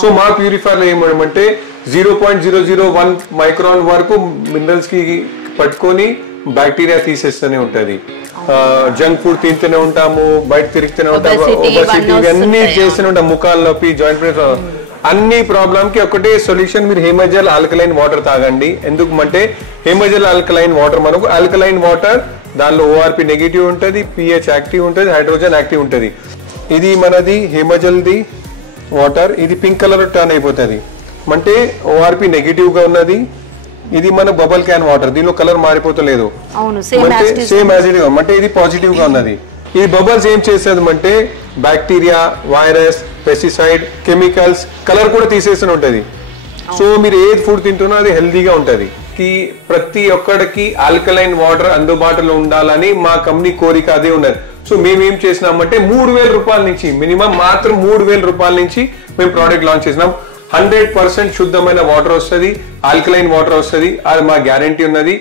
So మా purifier లో ఏమంటే 0.001 మైక్రాన్ వరకు మినరల్స్ కి పట్టుకొని బ్యాక్టీరియా తీసేస్తూనే ఉంటది. జంక్ ఫుడ్ తింటూనే ఉంటాము, బయట తిరుగుతూనే ఉంటాము, ఒబెసిటీ అన్ని చేస్తూనే ఉంటాం, ముఖాలు నొప్పి, జాయింట్ పెయిన్స్, అన్ని ప్రాబ్లమ్ కి ఒకటే సొల్యూషన్. మీరు హేమజల్ ఆల్కలైన్ వాటర్ తాగండి. ఎందుకంటే హేమజల్ ఆల్కలైన్ వాటర్ మనకు ఆల్కలైన్ వాటర్, దానిలో ఓఆర్పి నెగిటివ్ ఉంటుంది, పిహెచ్ యాక్టివ్ ఉంటుంది, హైడ్రోజన్ యాక్టివ్ ఉంటుంది. ఇది మనది హేమజల్ది వాటర్, ఇది పింక్ కలర్ టర్న్ అయిపోతుంది అంటే ఓఆర్పి నెగిటివ్ గా ఉన్నది. ఇది మన బబల్ క్యాన్ వాటర్, దీనిలో కలర్ మారిపోతలేదు, సేమ్ యాసిడ్ అంటే ఇది పాజిటివ్ గా ఉన్నది. ఈ బబల్స్ ఏం చేస్తుంది అంటే bacteria, virus, pesticide, chemicals, colour కూడా తీసేస్తూనే ఉంటది. సో మీరు ఏది ఫుడ్ తింటున్నా అది హెల్దీగా ఉంటది. ప్రతి ఒక్కడికి ఆల్కలైన్ వాటర్ అందుబాటులో ఉండాలని మా కంపెనీ కోరిక అదే ఉన్నది. సో మేము ఏం చేసినామంటే 3,000 రూపాయల నుంచి, మినిమం మాత్రం 3,000 రూపాయల నుంచి మేము ప్రోడక్ట్ లాంచ్ చేసినాం. 100% శుద్ధమైన వాటర్ వస్తుంది, ఆల్కలైన్ వాటర్ వస్తుంది, అది మా గ్యారంటీ ఉన్నది.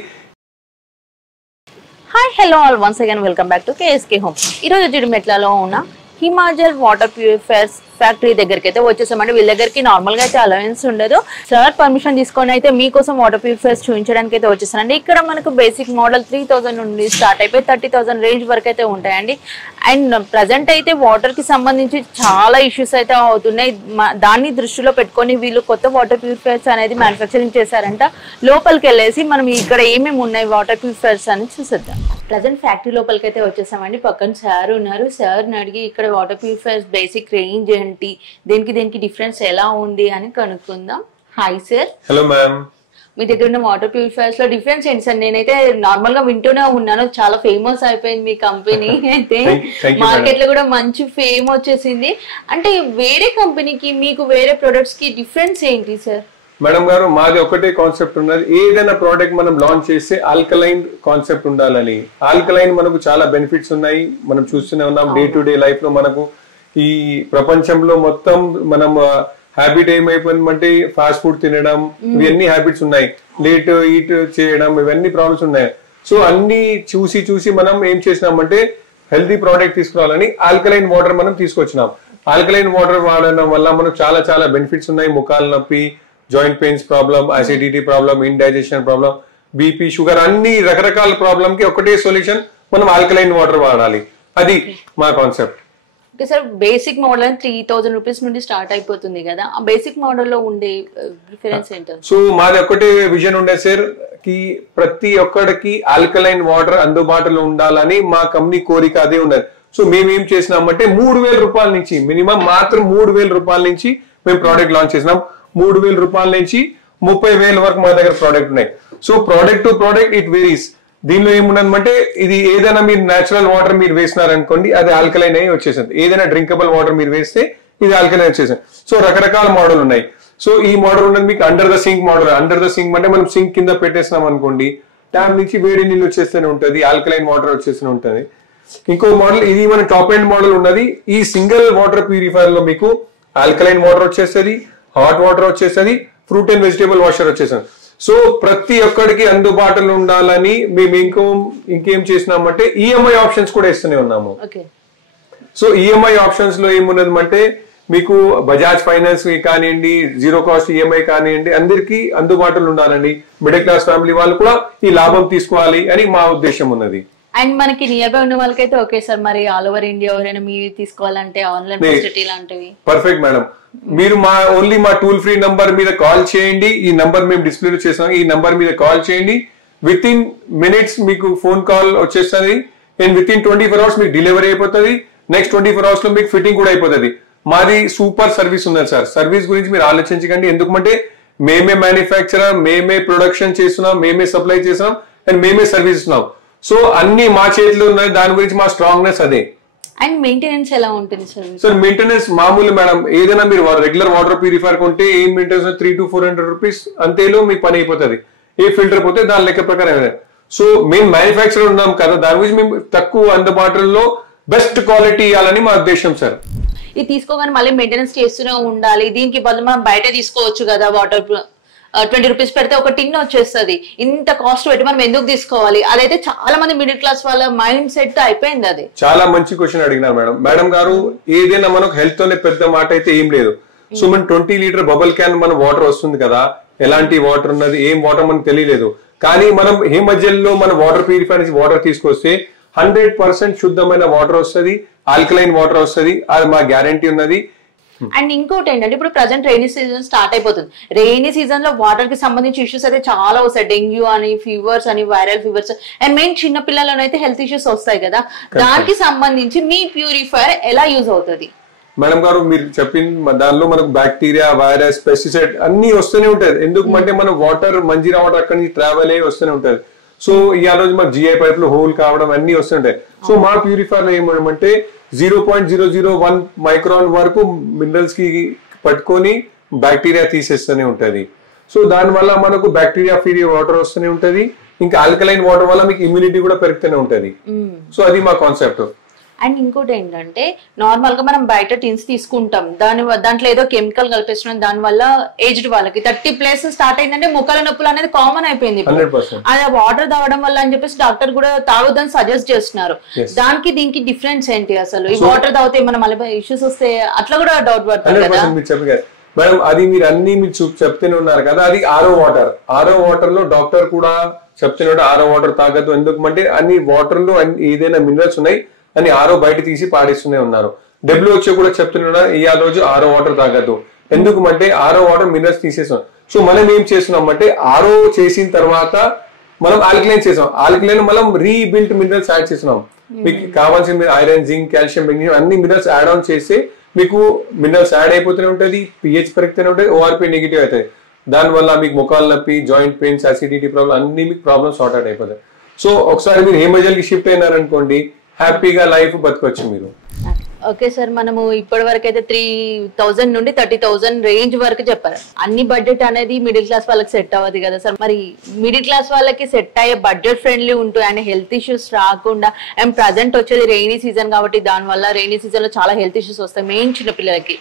Hi hello all, once again welcome back to KSK home. ఈరోజు జిడిమెట్లలో ఉన్న హిమాచల్ వాటర్ ప్యూరిఫైయర్స్ ఫ్యాక్టరీ దగ్గరికి అయితే వచ్చేసామండి. వీళ్ళ దగ్గరికి నార్మల్ గా అయితే అలవెన్స్ ఉండదు. సార్ పర్మిషన్ తీసుకొని అయితే మీకోసం వాటర్ ప్యూరిఫైయర్స్ చూపించడానికి అయితే వచ్చేసానండి. ఇక్కడ మనకు బేసిక్ మోడల్ 3,000 నుండి స్టార్ట్ అయిపోయి 30,000 రేంజ్ వరకు అయితే ఉంటాయండి. అండ్ ప్రజెంట్ అయితే వాటర్ కి సంబంధించి చాలా ఇష్యూస్ అయితే అవుతున్నాయి. దాన్ని దృష్టిలో పెట్టుకొని వీళ్ళు కొత్త వాటర్ ప్యూరిఫైయర్స్ అనేది మ్యానుఫ్యాక్చరింగ్ చేశారంట. లోపలికి వెళ్ళేసి మనం ఇక్కడ ఏమేమి ఉన్నాయి వాటర్ ప్యూరిఫైయర్స్ అని చూసేద్దాం. ప్రజెంట్ ఫ్యాక్టరీ లోపలికి అయితే వచ్చేసామండి. పక్కన సార్ ఉన్నారు. సార్ని అడిగి ఇక్కడ వాటర్ ప్యూరిఫైయర్స్ బేసిక్ రేంజ్ ఏంటి, దేనికి డిఫరెన్స్ ఎలా ఉంది అని కనుక్కుందాం. Hi sir. Hello ma'am. మీ దగ్గర ఉన్న వాటర్ ప్యూరిఫైయర్స్ లో డిఫరెన్స్ ఏంటి సార్? నేనైతే నార్మల్ గా వింటూనే ఉన్నాను, చాలా ఫేమస్ అయిపోయింది మీ కంపెనీ అయితే, మార్కెట్ లో కూడా మంచి ఫేమ్ వచ్చేసింది. అంటే వేరే కంపెనీకి మీకు వేరే ప్రొడక్ట్స్ కి డిఫరెన్స్ ఏంటి సార్? మేడం గారు, మాది ఒకటే కాన్సెప్ట్ ఉన్నది. ఏదైనా ప్రోడక్ట్ మనం లాంచ్ చేస్తే ఆల్కలైన్ కాన్సెప్ట్ ఉండాలని. ఆల్కలైన్ మనకు చాలా బెనిఫిట్స్ ఉన్నాయి, మనం చూస్తూనే ఉన్నాం. డే టు డే లైఫ్ లో మనకు ఈ ప్రపంచంలో మొత్తం మనం హ్యాబిట్ ఏమైపోయిందంటే ఫాస్ట్ ఫుడ్ తినడం, ఇవన్నీ హ్యాబిట్స్ ఉన్నాయి. లేట్ ఈట్ చేయడం, ఇవన్నీ ప్రాబ్లమ్స్ ఉన్నాయి. సో అన్ని చూసి మనం ఏం చేసినామంటే హెల్తీ ప్రోడక్ట్ తీసుకురావాలని ఆల్కలైన్ వాటర్ మనం తీసుకొచ్చినాం. ఆల్కలైన్ వాటర్ వాడడం వల్ల మనకు చాలా బెనిఫిట్స్ ఉన్నాయి. ముఖాలు నొప్పి, joint pains problem, acidity problem, indigestion problem, BP, sugar, అన్ని రకరకాల ప్రాబ్లం కి ఒకటే సొల్యూషన్, మనం ఆల్కలైన్ వాటర్ వాడాలి. అది మా concept. Okay sir, basic model 3,000 rupees నుండి స్టార్ట్ అయిపోతుంది కదా, ఆ బేసిక్ మోడల్ లో ఉండే డిఫరెన్స్ ఏంటి? సో మాది ఒకటే విజన్ ఉండే సార్ కి ప్రతి ఒక్కడికి ఆల్కలైన్ వాటర్ అందుబాటులో ఉండాలని మా కంపెనీ కోరిక అదే ఉన్నది. సో మేము ఏం చేసినామంటే 3,000 రూపాయల నుంచి, మినిమం మాత్రం 3,000 రూపాయల నుంచి మేము ప్రోడక్ట్ లాంచ్ చేసినాం. 3,000 రూపాయల నుంచి 30,000 వరకు మా దగ్గర ప్రోడక్ట్ ఉన్నాయి. So product to product it varies. దీనిలో ఏమున్నదంటే ఇది ఏదైనా మీరు నేచురల్ వాటర్ మీరు వేసినారనుకోండి అది ఆల్కలైన్ అయ్యి వచ్చేసింది. ఏదైనా డ్రింకబుల్ వాటర్ మీరు వేస్తే ఇది ఆల్కలైన్ వచ్చేసింది. సో రకరకాల మోడల్ ఉన్నాయి. సో ఈ మోడల్ ఉన్నది మీకు under the sink model. Under the sink అంటే మనం సింక్ కింద పెట్టేసినాం అనుకోండి, ట్యాప్ నుంచి వేడి నీళ్ళు వచ్చేస్తూనే ఉంటుంది, ఆల్కలైన్ వాటర్ వచ్చేస్తూనే ఉంటుంది. ఇంకో మోడల్ ఇది మన టాప్ ఎండ్ మోడల్ ఉన్నది. ఈ సింగిల్ వాటర్ ప్యూరిఫైయర్ లో మీకు ఆల్కలైన్ వాటర్ వచ్చేస్తుంది, హాట్ వాటర్ వచ్చేస్తుంది, ఫ్రూట్ అండ్ వెజిటేబుల్ వాషర్ వచ్చేస్తుంది. సో ప్రతి ఒక్కడికి అందుబాటులో ఉండాలని మేము ఇంకేం చేసినామంటే ఈఎంఐ ఆప్షన్స్ కూడా ఇస్తూనే ఉన్నాము. సో ఈఎంఐ ఆప్షన్స్ లో ఏమున్నదంటే మీకు బజాజ్ ఫైనాన్స్ కానివ్వండి, జీరో కాస్ట్ ఈఎంఐ కానివ్వండి, అందరికీ అందుబాటులో ఉండాలండి. మిడిల్ క్లాస్ ఫ్యామిలీ వాళ్ళు కూడా ఈ లాభం తీసుకోవాలి అని మా ఉద్దేశం ఉన్నది. అండ్ మనకి నియర్ బై ఉన్న వాళ్ళకైతే ఓకే సార్, మరి ఆల్ ఓవర్ ఇండియా ఎవరైనా మీరు తీసుకోవాలంటే ఆన్లైన్ ఫెసిలిటీ లాంటివి? Perfect madam. మీరు మా టూల్ ఫ్రీ నంబర్ మీద కాల్ చేయండి. ఈ నంబర్ మేము డిస్ప్లే చేస్తాం. ఈ నంబర్ మీద కాల్ చేయండి. విత్ ఇన్ మినిట్స్ మీకు ఫోన్ కాల్ వచ్చేస్తుంది. అండ్ విత్ ఇన్ 24 hours మీకు డెలివరీ అయిపోతుంది. నెక్స్ట్ 24 hours లో మీకు ఫిట్టింగ్ కూడా అయిపోతుంది. మాది సూపర్ సర్వీస్ ఉన్నది సార్. సర్వీస్ గురించి మీరు ఆలోచించకండి. ఎందుకంటే మేమే మ్యానుఫ్యాక్చరర్, మేమే ప్రొడక్షన్ చేస్తున్నాం, మేమే సప్లై చేస్తున్నాం అండ్ మేమే సర్వీస్ ఇస్తున్నాం. సో అన్ని మా చేతిలో ఉన్నాయి. దాని గురించి మా స్ట్రాంగ్నెస్ అదే. అండ్ మెయింటెనెన్స్ ఎలా ఉంటుంది సార్? సార్ మెయింటెనెన్స్ మామూలు మేడం. ఏదైనా మీరు రెగ్యులర్ వాటర్ ప్యూరిఫైర్ కొంటే ఏం మెయింటెనెన్స్ 300 to 400 రూపీస్ అంతేలో మీకు పని అయిపోతుంది. ఏ ఫిల్టర్ పోతే దాని లెక్క ప్రకారం. సో మేము మ్యానుఫ్యాక్చరర్ ఉన్నాం కదా, దాని గురించి మేము తక్కువ అందుబాటులో బెస్ట్ క్వాలిటీ ఇవ్వాలని మా ఉద్దేశం సార్. ఇది తీసుకోగానే మళ్ళీ మెయింటెనెన్స్ చేస్తూనే ఉండాలి. దీనికి బదులు మనం బయట తీసుకోవచ్చు కదా, వాటర్ 20 రూపీస్ పెడితే ఒక టిన్ వచ్చేస్తుంది. ఇంత కాస్ట్ పెట్టి మనం ఎందుకు తీసుకోవాలి? అదైతే చాలా మంది మిడిల్ క్లాస్ వాళ్ళ మైండ్ సెట్ అయిపోయింది. అది చాలా మంచి క్వశ్చన్ అడిగినారు మేడం. మేడం గారు, ఏదైనా మనకు హెల్త్ తోనే పెద్ద మాట అయితే ఏం లేదు. సో మన 20 లీటర్ బబుల్ క్యాన్ మన వాటర్ వస్తుంది కదా, ఎలాంటి వాటర్ ఉన్నది ఏం వాటర్ మనకు తెలియలేదు. కానీ మనం హిమాచల్లో మన వాటర్ ప్యూరిఫైర్ నుంచి వాటర్ తీసుకొస్తే 100% శుద్ధమైన వాటర్ వస్తుంది, ఆల్కలైన్ వాటర్ వస్తుంది, అది మా గ్యారంటీ ఉన్నది. అండ్ ఇంకోటి ఏంటంటే ఇప్పుడు ప్రజెంట్ రెయినీ సీజన్ స్టార్ట్ అయిపోతుంది. రెయినీ సీజన్ లో వాటర్ కి సంబంధించి ఇష్యూస్ అయితే చాలా వస్తాయి. డెంగ్యూ అని, ఫీవర్స్ అని, వైరల్ ఫీవర్స్ అండ్ మెయిన్ చిన్న పిల్లలనైతే హెల్త్ ఇష్యూస్ వస్తాయి కదా. దానికి సంబంధించి మీ ప్యూరిఫైర్ ఎలా యూజ్ అవుతుంది? మేడం గారు మీరు చెప్పింది దానిలో మనకు బ్యాక్టీరియా, వైరస్, పెస్టిసైడ్ అన్ని వస్తూనే ఉంటాయి. ఎందుకంటే మనం వాటర్ మంజీరా వాటర్ అక్కడి నుంచి ట్రావెల్ అయ్యి వస్తూనే ఉంటుంది. సో ఈ రోజు మాకు జిఐ పైప్ లో హోల్ కావడం అన్ని వస్తుంటాయి. సో మా ప్యూరిఫైర్ లో ఏమంటే 0.001 మైక్రాన్ వరకు మినరల్స్ కి పట్టుకొని బ్యాక్టీరియా తీసేస్తూనే ఉంటది. సో దాని వల్ల మనకు బ్యాక్టీరియా ఫ్రీ వాటర్ వస్తూనే ఉంటది. ఇంకా ఆల్కలైన్ వాటర్ వల్ల మీకు ఇమ్యూనిటీ కూడా పెరుగుతూనే ఉంటది. సో అది మా కాన్సెప్ట్. అండ్ ఇంకోటి ఏంటంటే నార్మల్ గా మనం బయట టిన్స్ తీసుకుంటాం, దాంట్లో ఏదో కెమికల్ కలిపేస్తున్నాం, దాని వల్ల ఏజ్డ్ వాళ్ళకి 30+ స్టార్ట్ అయిందంటే ముఖాల నొప్పులు అనేది కామన్ అయిపోయింది. అది వాటర్ తాగడం వల్ల అని చెప్పేసి డాక్టర్ కూడా తాగొద్దని సజెస్ట్ చేస్తున్నారు. దానికి దీనికి డిఫరెన్స్ ఏంటి అసలు? ఈ వాటర్ తాగితే మనం మళ్ళీ ఇష్యూస్ వస్తే అట్లా కూడా డౌట్ పడతారు కదా మేడం. అది మీరు అన్ని మీరు చెప్తూనే ఉన్నారు కదా, అది ఆరో వాటర్ లో డాక్టర్ కూడా చెప్తున్నాడు ఆరో వాటర్ తాగద్దు. ఎందుకంటే అన్ని వాటర్ లో ఏదైనా మినరల్స్ ఉన్నాయి అని ఆరో బయట తీసి పాడేస్తూనే ఉన్నారు. WHO కూడా చెప్తున్నా ఈ రోజు ఆరో వాటర్ తాగద్దు. ఎందుకంటే ఆరో వాటర్ మినరల్స్ తీసేసాం. సో మనం ఏం చేస్తున్నాం అంటే ఆరో చేసిన తర్వాత మనం ఆల్కలైన్ చేసాం. ఆల్కలైన్ మనం రీబిల్ట్ మినరల్స్ యాడ్ చేస్తున్నాం. మీకు కావాల్సిన ఐరన్, జింక్, కాల్షియం, మెగ్నీషియం అన్ని మినరల్స్ యాడ్ ఆన్ చేస్తే మీకు మినరల్స్ యాడ్ అయిపోతూనే ఉంటుంది, pH పెరుగుతూనే ఉంటుంది, ORP నెగిటివ్ అవుతుంది. దానివల్ల మీకు ముఖాలు నొప్పి, జాయింట్ పెయిన్స్, అసిడిటీ ప్రాబ్లమ్ అన్ని మీకు ప్రాబ్లమ్స్ సార్ట్ అవుట్ అయిపోతాయి. సో ఒకసారి మీరు హేమజల్ కి షిఫ్ట్ అయినారనుకోండి, హ్యాపీగా లైఫ్ బతకొచ్చు మీరు. ఓకే సార్, మనము ఇప్పటి వరకు అయితే 3,000 నుండి 30,000 రేంజ్ వరకు చెప్పారు. అన్ని బడ్జెట్ అనేది మిడిల్ క్లాస్ వాళ్ళకి సెట్ అవ్వదు కదా సార్. మరి మిడిల్ క్లాస్ వాళ్ళకి సెట్ అయ్యే బడ్జెట్ ఫ్రెండ్లీ ఉంటూ అండ్ హెల్త్ ఇష్యూస్ రాకుండా, అండ్ ప్రజెంట్ వచ్చేది రెయినీ సీజన్ కాబట్టి దానివల్ల రెయినీ సీజన్ లో చాలా హెల్త్ ఇష్యూస్ వస్తాయి మెయిన్ చిన్న పిల్లలకి.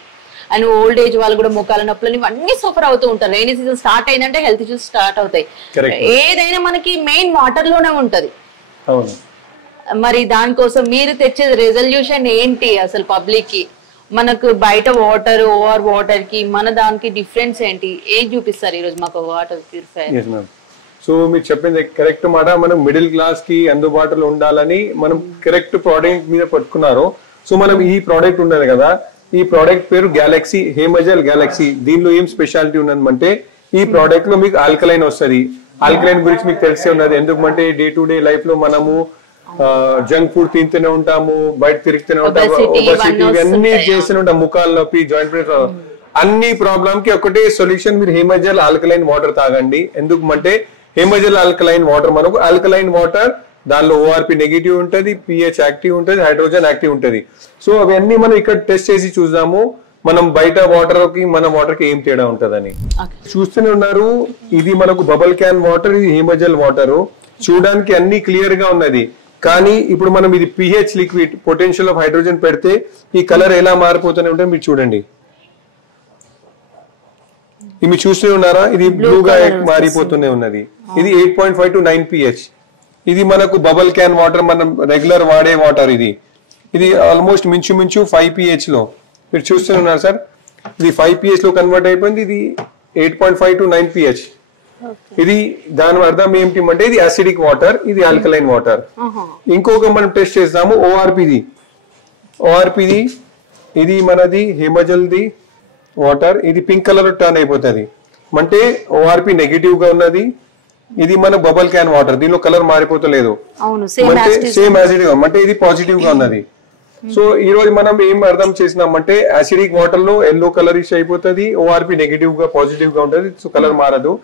అండ్ ఓల్డ్ ఏజ్ వాళ్ళు కూడా ముఖాల నొప్పులు ఇవన్నీ సఫర్ అవుతూ ఉంటారు. రెయినీ సీజన్ స్టార్ట్ అయిందంటే హెల్త్ ఇష్యూస్ స్టార్ట్ అవుతాయి. ఏదైనా మనకి మెయిన్ వాటర్ లోనే ఉంటది. మరి దానికోసం మీరు తెచ్చే రెజల్యూషన్ ఏంటి అసలు పబ్లిక్ కి? మనకు బయట వాటర్, ఓవర్ వాటర్ కి మన దానికి డిఫరెన్స్ ఏంటి? ఏం చూపిస్తారు ఈ రోజు మాకు వాటర్ ప్యూరిఫైయర్? సో మీరు చెప్పింది కరెక్ట్ మాట. మనం మిడిల్ క్లాస్ కి అందుబాటులో ఉండాలని మనం కరెక్ట్ ప్రోడక్ట్ మీద పట్టుకున్నారు. సో మనం ఈ ప్రోడక్ట్ ఉన్నది కదా, ఈ ప్రోడక్ట్ పేరు గ్యాలక్సీ, హేమజల్ గ్యాలక్సీ. దీనిలో ఏం స్పెషాలిటీ ఉన్నదంటే ఈ ప్రోడక్ట్ లో మీకు ఆల్కలైన్ వస్తుంది. ఆల్కలైన్ గురించి మీకు తెలిసే ఉన్నది. ఎందుకంటే డే టు డే లైఫ్ లో మనము జంక్ ఫుడ్ తింటూనే ఉంటాము, బయట తిరుగుతూనే ఉంటాము, ఒబెసిటీ ఇవన్నీ చేస్తూనే ఉంటాం, ముఖాలు నొప్పి, జాయింట్ పెయిన్స్, అన్ని ప్రాబ్లమ్ కి ఒకటే సొల్యూషన్, మీరు హేమజల్ ఆల్కలైన్ వాటర్ తాగండి. ఎందుకంటే హేమజల్ ఆల్కలైన్ వాటర్ మనకు ఆల్కలైన్ వాటర్, దానిలో ORP నెగిటివ్ ఉంటుంది, pH యాక్టివ్ ఉంటుంది, హైడ్రోజన్ యాక్టివ్ ఉంటుంది. సో అవన్నీ మనం ఇక్కడ టెస్ట్ చేసి చూద్దాము మనం బయట వాటర్ కి మన వాటర్ కి ఏం తేడా ఉంటుందని. చూస్తూనే ఉన్నారు, ఇది మనకు బబల్ క్యాన్ వాటర్, ఇది హేమజల్ వాటర్. చూడడానికి అన్ని క్లియర్ గా ఉన్నది. కానీ ఇప్పుడు మనం ఇది pH liquid, potential of hydrogen పెడితే ఈ కలర్ ఎలా మారిపోతూనే ఉంటే మీరు చూడండి. ఇది చూస్తూనే ఉన్నారా, ఇది బ్లూగా మారిపోతూనే ఉన్నది. ఇది 8.5 to 9 pH. ఇది మనకు బబల్ క్యాన్ వాటర్, మనం రెగ్యులర్ వాడే వాటర్. ఇది ఆల్మోస్ట్ మించు 5 pH లో మీరు చూస్తూనే ఉన్నారు సార్. ఇది 5 pH లో కన్వర్ట్ అయిపోయింది. ఇది 8.5 to 9 pH. ఇది దాని అర్థం ఏంటి అంటే ఇది అసిడిక్ వాటర్, ఇది ఆల్కలైన్ వాటర్. ఇంకొక మనం టెస్ట్ చేద్దాము ORP. ఇది మనది హేమజల్ది వాటర్. ఇది పింక్ కలర్ టర్న్ అయిపోతుంది అంటే ORP నెగిటివ్ గా ఉన్నది. ఇది మన బబల్ క్యాన్ వాటర్, దీనిలో కలర్ మారిపోతలేదు, సేమ్ యాసిడ్ గా అంటే ఇది పాజిటివ్ గా ఉన్నది. సో ఈ రోజు మనం ఏం అర్థం చేసినామంటే అసిడిక్ వాటర్ లో ఎల్లో కలర్ ఇష్ అయిపోతుంది, ORP నెగిటివ్ గా పాజిటివ్ గా ఉంటుంది, సో కలర్ మారదు.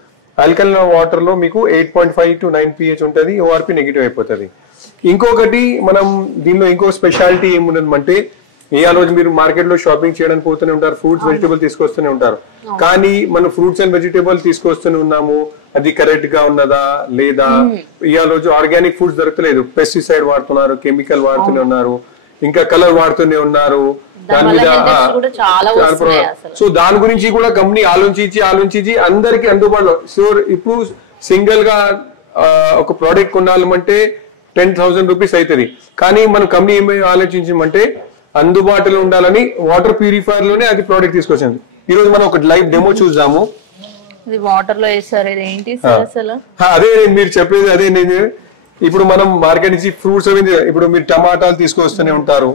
ఆల్కలైన్ వాటర్ లో మీకు 8.5 to 9 pH ఉంటుంది, ORP నెగిటివ్ అయిపోతుంది. ఇంకొకటి మనం దీనిలో ఇంకో స్పెషాలిటీ ఏముందంటే, ఆ రోజు మీరు మార్కెట్ లో షాపింగ్ చేయడానికి పోతూనే ఉంటారు, ఫ్రూట్స్ వెజిటేబుల్ తీసుకొస్తూనే ఉంటారు. కానీ మనం ఫ్రూట్స్ అండ్ వెజిటేబుల్ తీసుకొస్తూనే ఉన్నాము, అది కరెక్ట్ గా ఉన్నదా లేదా? ఈ రోజు ఆర్గానిక్ ఫుడ్స్ దొరకలేదు, పెస్టిసైడ్ వాడుతున్నారు, కెమికల్ వాడుతూనే ఉన్నారు, ఇంకా కలర్ వాడుతూనే ఉన్నారు. దాని మీద సో దాని గురించి కూడా కంపెనీ ఆలోచించి అందరికి అందుబాటులో. సో ఇప్పుడు సింగిల్ గా ఒక ప్రోడక్ట్ కొనాలంటే 10,000 రూపీస్ అవుతుంది. కానీ మన కంపెనీ ఏమి ఆలోచించమంటే అందుబాటులో ఉండాలని వాటర్ ప్యూరిఫైర్ లోనే అది ప్రోడక్ట్ తీసుకొచ్చింది. ఈ రోజు మనం ఒక లైవ్ డెమో చూద్దాము. ఇది వాటర్ లో వేసారు, ఇది ఏంటి సార్ అసలు? అదే మీరు చెప్పేది అదే. నేను ఇప్పుడు మనం మార్కెట్ నుంచి ఫ్రూట్స్ అవి, ఇప్పుడు మీరు టమాటాలు తీసుకొస్తూనే ఉంటారు,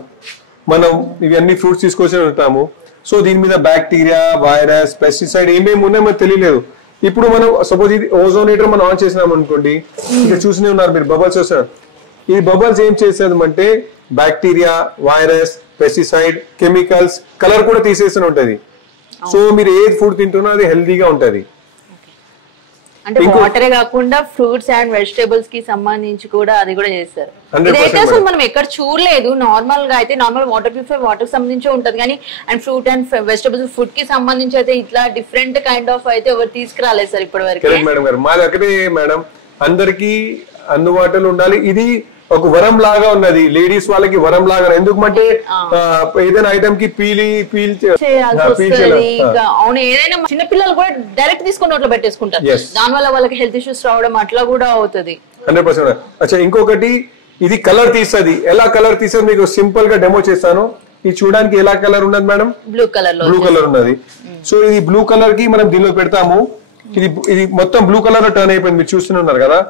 మనం ఇవన్నీ ఫ్రూట్స్ తీసుకొస్తూనే ఉంటాము. సో దీని మీద బ్యాక్టీరియా, వైరస్, పెస్టిసైడ్ ఏమేమి ఉన్నాయో మనకు తెలియలేదు. ఇప్పుడు మనం సపోజ్ ఇది ఓజోనేటర్ మనం ఆన్ చేసినాం అనుకోండి, ఇక్కడ చూస్తూనే ఉన్నారు మీరు బబుల్స్ వస్తారు. ఈ బబుల్స్ ఏం చేసేది అంటే bacteria, virus, pesticide, chemicals, colour కూడా తీసేస్తూనే ఉంటది. సో మీరు ఏది ఫుడ్ తింటున్నా అది హెల్దీగా ఉంటది. అంటే వాటరే కాకుండా ఫ్రూట్స్ అండ్ వెజిటేబుల్స్ కి సంబంధించి కూడా అది కూడా చేస్తారు. ఇదైతే అసలు మనం ఎక్కడ చూడలేదు. నార్మల్ గా అయితే నార్మల్ వాటర్ ప్యూరిఫై వాటర్ కి సంబంధించి ఉంటది, కానీ and fruit and vegetables food కి సంబంధించి అయితే ఇట్లా డిఫరెంట్ కైండ్ ఆఫ్ అయితే ఎవరు తీసుకురాలేదు సార్ ఇప్పటి వరకు. మేడం గారు మా దగ్గరే మేడం అందరికి అందుబాటులో ఉండాలి. ఇది ఒక వరం లాగా ఉన్నది, లేడీస్ వాళ్ళకి వరం లాగా. ఎందుకంటే ఏదైనా ఐటమ్ కి పీల్ అవును, ఏదైనా చిన్న పిల్లలు కూడా డైరెక్ట్ తీసుకొని నోట్లో పెట్టేసుకుంటారు, దాని వల్ల వాళ్ళకి హెల్త్ ఇష్యూస్ రావడం అట్లా కూడా అవుతుంది. 100%. అచ్చా, ఇంకొకటి ఇది కలర్ తీస్తుంది. ఎలా కలర్ తీస్తుంది మీకు సింపుల్ గా డెమో చేస్తాను. ఇది చూడడానికి ఎలా కలర్ ఉన్నది మేడం? బ్లూ కలర్ ఉన్నది. సో ఇది బ్లూ కలర్ కి మనం దీనిలో పెడతాము. ఇది మొత్తం బ్లూ కలర్ లో టర్న్ అయిపోయింది, మీరు చూస్తున్నారు కదా.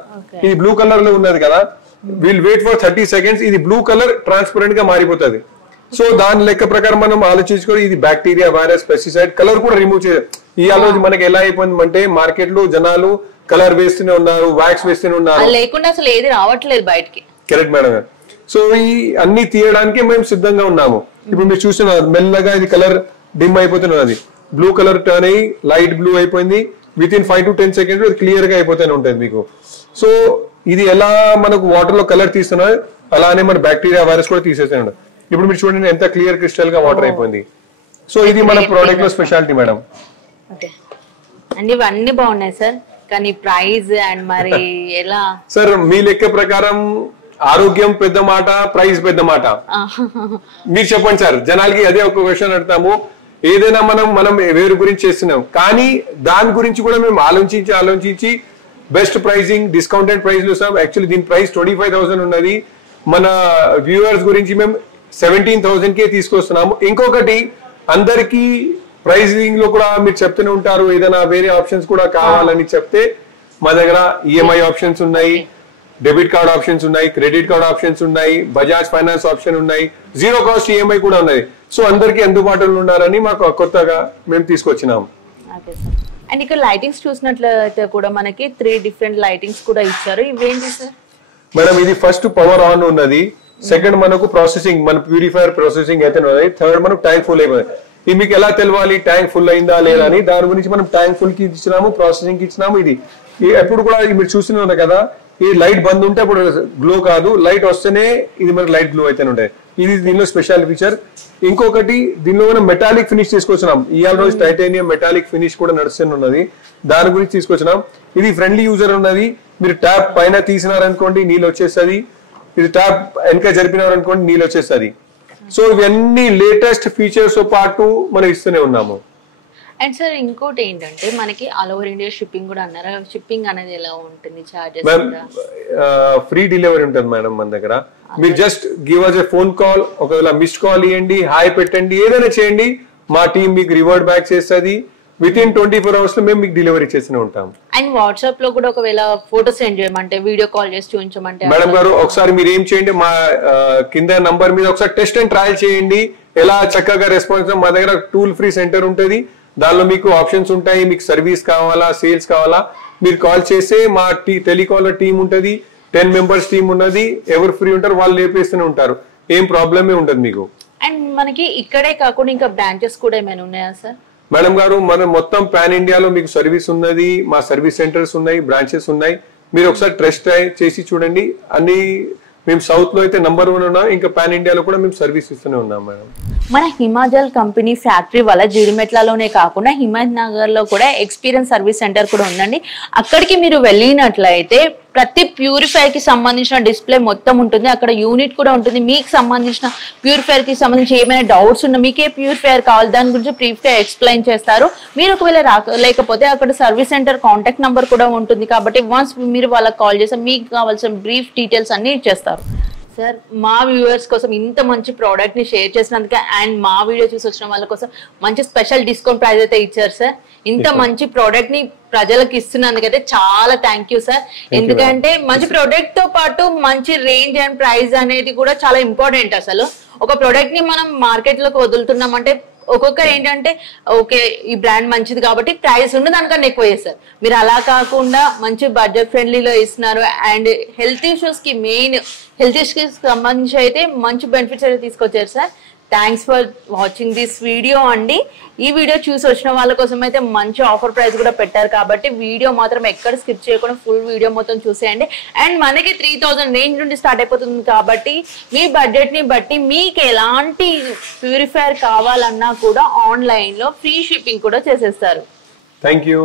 ఇది బ్లూ కలర్ లో ఉన్నది కదా. Will wait for 30 seconds. ఇది బ్లూ కలర్ ట్రాన్స్పరెంట్ గా మారిపోతుంది. సో దాని లెక్క ప్రకారం మనం ఆలోచించుకొని ఇది బ్యాక్టీరియా, వైరస్, పెస్టిసైడ్, కలర్ కూడా రిమూవ్ చేయాలి. ఈ ఆలోచన మనకి ఎలా అయిపోయింది అంటే మార్కెట్ లో జనాలు కలర్ వేస్తూనే ఉన్నారు, వ్యాక్స్ వేస్తూనే ఉన్నారు, లేకుండా అసలు ఏది రావట్లేదు బయటికి. Correct madam. సో ఈ అన్ని తీయడానికి మేము సిద్ధంగా ఉన్నాము. ఇప్పుడు మీరు చూస్తున్నారు మెల్లగా ఇది కలర్ డిమ్ అయిపోతున్నది. బ్లూ కలర్ టర్న్ అయ్యి లైట్ బ్లూ అయిపోయింది. Within 5 to 10 seconds clear గా అయిపోతూనే ఉంటుంది మీకు. సో ఇది ఎలా మనకు వాటర్ లో కలర్ తీస్తున్నా అలానే మన బ్యాక్టీరియా, వైరస్ కూడా తీసేస్తాను. ఇప్పుడు మీరు చూడండి ఎంత క్లియర్ క్రిస్టల్ గా వాటర్ అయిపోయింది. సో ఇది మన ప్రోడక్ట్ లో స్పెషాలిటీ మేడం. అన్ని బాగున్నాయి సార్, కానీ ప్రైస్ అండ్ మరి ఎలా సార్? మీ లెక్క ప్రకారం ఆరోగ్యం పెద్ద మాట, ప్రైస్ పెద్ద మాట. మీరు చెప్పండి సార్. జనాలకి అదే ఒక క్వశ్చన్ అడుగుతాము. ఏదైనా మనం వేరు గురించి చేస్తున్నాం, కానీ దాని గురించి కూడా మేము ఆలోచించి బెస్ట్ ప్రైజింగ్, డిస్కౌంటెడ్ ప్రైస్ లో సార్. యాక్చువల్లీ దీని ప్రైస్ 25,000 ఉన్నది. మన వ్యూవర్స్ గురించి మేము 17,000 కే తీసుకొస్తున్నాము. ఇంకొకటి అందరికి ప్రైజింగ్ లో కూడా మీరు చెప్తూనే ఉంటారు, ఏదైనా వేరే ఆప్షన్స్ కూడా కావాలని చెప్తే మా దగ్గర ఈఎంఐ ఆప్షన్స్ ఉన్నాయి, డెబిట్ కార్డ్ ఆప్షన్స్ ఉన్నాయి, క్రెడిట్ కార్డ్ ఆప్షన్స్ ఉన్నాయి, బజాజ్ ఫైనాన్స్ ఆప్షన్ ఉన్నాయి, జీరో కాస్ట్ ఈఎంఐ కూడా ఉన్నది. సో అందరికి అందుబాటులో ఉండాలని మాకు కొత్తగా మేము తీసుకొచ్చినాము. అండ్ ఇక్కడ లైటింగ్స్ చూసినట్లయితే కూడా మనకి 3 different లైటింగ్స్ కూడా ఇచ్చారు. ఇవేంటి సార్ మేడం? ఇది ఫస్ట్ పవర్ ఆన్ ఉన్నది, సెకండ్ మనకు ప్రాసెసింగ్, మన ప్యూరిఫైయర్ ప్రాసెసింగ్ అయితే ఉన్నది, థర్డ్ మనకు ట్యాంక్ ఫుల్ అయిపోయింది. ఇది మీకు ఎలా తెలవాలి ట్యాంక్ ఫుల్ అయిందా లేదా అని? దాని గురించి మనం ట్యాంక్ ఫుల్ కి ఇచ్చినాము, ప్రాసెసింగ్ కి ఇచ్చినాము. ఇది ఎప్పుడు కూడా మీరు చూస్తున్నారు కదా, ఈ లైట్ బంద్ ఉంటే అప్పుడు గ్లో కాదు, లైట్ వస్తేనే ఇది మనకు లైట్ గ్లో అయితేనే ఉంటాయి. ఇది దీనిలో స్పెషల్ ఫీచర్. ఇంకొకటి దీనిలో మనం మెటాలిక్ ఫినిష్ తీసుకొచ్చినాం. ఇవాళ రోజు టైటానియం మెటాలిక్ ఫినిష్ కూడా నడుస్తున్నది, దాని గురించి తీసుకొచ్చినాం. ఇది ఫ్రెండ్లీ యూజర్ ఉన్నది. మీరు ట్యాప్ పైన తీసినారనుకోండి నీళ్ళు వచ్చేస్తుంది, ఇది ట్యాప్ వెనక జరిపినారనుకోండి నీళ్ళు వచ్చేస్తుంది. సో ఇవన్నీ లేటెస్ట్ ఫీచర్స్ తో పాటు మనం ఇస్తూనే ఉన్నాము. అండ్ సార్ ఇంకోటి ఏంటంటే మనకి ఆల్ ఓవర్ ఇండియా షిప్పింగ్ కూడా అన్నారు. షిప్పింగ్ అనేది ఎలా ఉంటుంది? చార్జెస్? ఫ్రీ డెలివరీ ఉంటుంది మేడం మన దగ్గర. మీరు just give us a phone call, ఒకవేళ మిస్డ్ కాల్ ఇవ్వండి, హాయ్ పెట్టండి, ఏదైనా చేయండి, మా టీం మీకు రివర్ట్ బ్యాక్ చేస్తుంది. విత్ ఇన్ 24 hours లో మేము మీకు డెలివరీ చేస్తూనే ఉంటాం. అండ్ వాట్సాప్ లో కూడా ఒకవేళ ఫోటో సెండ్ చేయమంటే, వీడియో కాల్ చేసి చూపించమంటే మేడం గారు ఒకసారి మీరు ఏం చేయండి, మా కింద నంబర్ మీద ఒకసారి టెస్ట్ అండ్ ట్రయల్ చేయండి, ఎలా చక్కగా రెస్పాన్స్. మా దగ్గర టూల్ ఫ్రీ సెంటర్ ఉంటుంది, దానిలో మీకు ఆప్షన్స్ ఉంటాయి. మీకు సర్వీస్ కావాలా, సేల్స్ కావాలా, మీరు కాల్ చేస్తే మా టెలికాలర్ టీం ఉంటుంది, 10 members టీం ఉన్నది. ఎవరు ఫ్రీ ఉంటారు వాళ్ళు లేపేస్తూనే ఉంటారు, ఏం ప్రాబ్లమే ఉండదు మీకు. అండ్ మనకి ఇక్కడే కాకుండా ఇంకా బ్రాంచెస్ కూడా ఏమైనా ఉన్నాయా సార్? మేడం గారు మన మొత్తం పాన్ ఇండియాలో మీకు సర్వీస్ ఉన్నది, మా సర్వీస్ సెంటర్స్ ఉన్నాయి, బ్రాంచెస్ ఉన్నాయి. మీరు ఒకసారి ట్రస్ట్ చేసి చూడండి. అన్ని మేము సౌత్ లో అయితే నంబర్ 1 ఉన్నాం, ఇంకా పాన్ ఇండియాలో కూడా మేము సర్వీస్ ఇస్తూనే ఉన్నాం మేడం. మన హిమాజల్ కంపెనీ ఫ్యాక్టరీ వల్ల జీడిమెట్లలోనే కాకుండా హిమాయత్ నగర్ లో కూడా ఎక్స్పీరియన్స్ సర్వీస్ సెంటర్ కూడా ఉందండి. అక్కడికి మీరు వెళ్ళినట్లయితే ప్రతి ప్యూరిఫైర్ కి సంబంధించిన డిస్ప్లే మొత్తం ఉంటుంది, అక్కడ యూనిట్ కూడా ఉంటుంది. మీకు సంబంధించిన ప్యూరిఫైర్ కి సంబంధించి ఏమైనా డౌట్స్ ఉన్నా, మీకే ప్యూరిఫైర్ కావాలి దాని గురించి బ్రీఫ్గా ఎక్స్ప్లెయిన్ చేస్తారు. మీరు ఒకవేళ లేకపోతే అక్కడ సర్వీస్ సెంటర్ కాంటాక్ట్ నెంబర్ కూడా ఉంటుంది, కాబట్టి వన్స్ మీరు వాళ్ళకి కాల్ చేస్తే మీకు కావాల్సిన బ్రీఫ్ డీటెయిల్స్ అన్ని ఇచ్చేస్తారు. సార్ మా వ్యూవర్స్ కోసం ఇంత మంచి ప్రోడక్ట్ ని షేర్ చేసినందుకు అండ్ మా వీడియో చూసి వచ్చిన వాళ్ళ కోసం మంచి స్పెషల్ డిస్కౌంట్ ప్రైస్ అయితే ఇచ్చారు సార్. ఇంత మంచి ప్రోడక్ట్ ని ప్రజలకు ఇస్తున్నందుకైతే చాలా థ్యాంక్ యూ సార్. ఎందుకంటే మంచి ప్రోడక్ట్ తో పాటు మంచి రేంజ్ అండ్ ప్రైస్ అనేది కూడా చాలా ఇంపార్టెంట్. అసలు ఒక ప్రోడక్ట్ ని మనం మార్కెట్ లోకి వదులుతున్నామంటే ఒక్కొక్కరు ఏంటంటే ఓకే ఈ బ్రాండ్ మంచిది కాబట్టి ప్రైస్ ఉన్న దానికన్నా ఎక్కువ చేస్తారు. మీరు అలా కాకుండా మంచి బడ్జెట్ ఫ్రెండ్లీలో ఇస్తున్నారు అండ్ హెల్త్ ఇష్యూస్ కి మెయిన్ హెల్త్ ఇష్యూస్ సంబంధించి అయితే మంచి బెనిఫిట్స్ అయితే తీసుకొచ్చారు sir. Thanks for watching this video అండి. ఈ వీడియో చూసి వచ్చిన వాళ్ళ కోసం అయితే మంచి ఆఫర్ ప్రైస్ కూడా పెట్టారు కాబట్టి వీడియో మాత్రం ఎక్కడ స్కిప్ చేయకుండా ఫుల్ వీడియో మొత్తం చూసేయండి. అండ్ మనకి 3000 రేంజ్ నుండి స్టార్ట్ అయిపోతుంది కాబట్టి మీ బడ్జెట్ ని బట్టి మీకు ఎలాంటి ప్యూరిఫైయర్ కావాలన్నా కూడా ఆన్లైన్ లో ఫ్రీ షిప్పింగ్ కూడా చేసేస్తారు. Thank you.